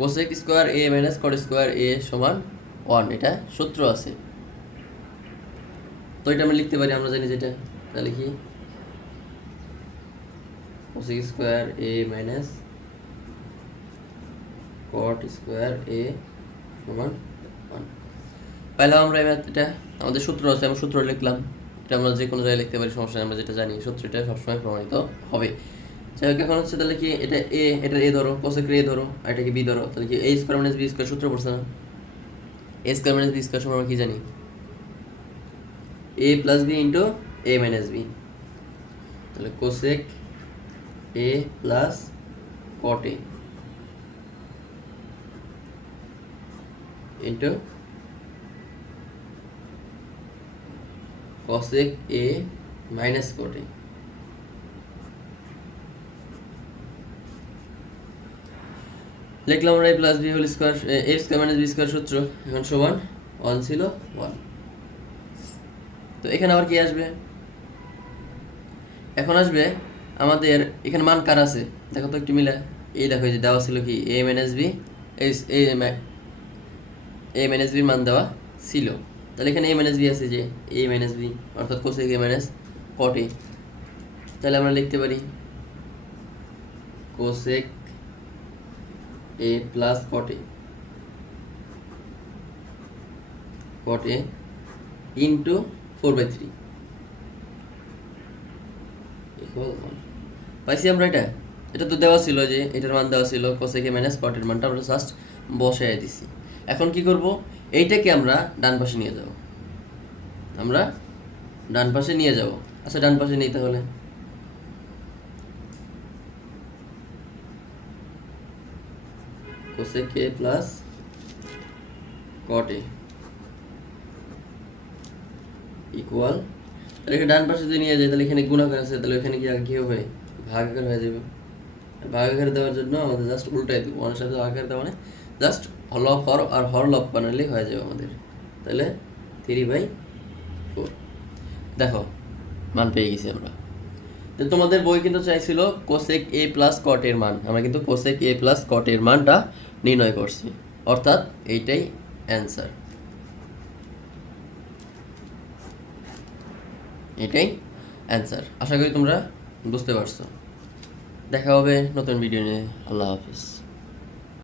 Cosec square এ minus cot square এ সমান 1, এটা সূত্র আছে। তো এটা আমরা লিখতে পারি, আমরা জানি যেটা, তাহলে কি কোসেক স্কোয়ার এ মাইনাস কট স্কোয়ার এ সমান 1 পাইলাম আমরা। এটা আমাদের সূত্র আছে, আমরা সূত্র লিখলাম। এটা আমরা যে কোনো জায়গায় লিখতে পারি, সমস্যা নেই, আমরা যেটা জানি সূত্রটা সবসময় প্রমাণিত হবে। যাই হোক, এখন হচ্ছে তাহলে কি এটা এ, এটা এ ধরো, কোসেক এ ধরো, আর এটাকে বি ধরো, তাহলে কি A square minus B square সূত্র পড়ছে না? A square minus B square সমান আমরা কি জানি? A plus B into A minus B. তাহলে cosec A plus cot A into cosec a minus cot a। লিখলাম আমরা a plus B whole square, a square minus B square সূত্র এখন সমান 1 ছিল 1। তো এখানে আবার কি আসবে? এখন আসবে আমাদের এখানে মান কার আছে দেখো তো একটু মিলে। এই দেখো, এই যে দেওয়া ছিল কি a minus B, A minus বির মান দেওয়া ছিল। তাহলে এখানে a মাইনাস বি আছে, যে a মাইনাস বি অর্থাৎ cosec a minus caught a। তাহলে আমরা লিখতে পারি cosec a plus cot a into 4/3 equal 1। পাইছি আমরা এটা? এটা তো দেওয়া ছিল, যে এটার মান দেওয়া ছিল কোসেক a মাইনাস কট এর মানটা আমরা জাস্ট বসায় দিছি। এখন কি করব? এইটাকে আমরা ডান পাশে নিয়ে যাব, আমরা ডান পাশে নিয়ে যাব। আচ্ছা, ডান পাশে নিই তাহলে। Cosec a plus cot a equal, তাহলে এখানে ডান পাশে যদি নিয়ে যায়, তাহলে এখানে গুণাকার আছে, তাহলে এখানে কি আগে কি হবে? ভাগাকার হয়ে যাবে। ভাগাকার দেওয়ার জন্য আমাদের জাস্ট উল্টাই দেবো, ওয়ানের সাথে ভাগাকার দেওয়া মানে জাস্ট লব হর আর হর লব বানালেই হয়ে যাবে আমাদের। তাহলে 3/4। দেখো মান পেয়ে গেছি আমরা। তো তোমাদের বই কিন্তু চাইছিল কোসেক এ প্লাস কট এর মান, আমরা কিন্তু কোসেক এ প্লাস কট এর মানটা নির্ণয় করছি, অর্থাৎ এইটাই অ্যান্সার, এটাই অ্যান্সার। আশা করি তোমরা বুঝতে পারছো। দেখা হবে নতুন ভিডিও নিয়ে। আল্লাহ হাফিজ।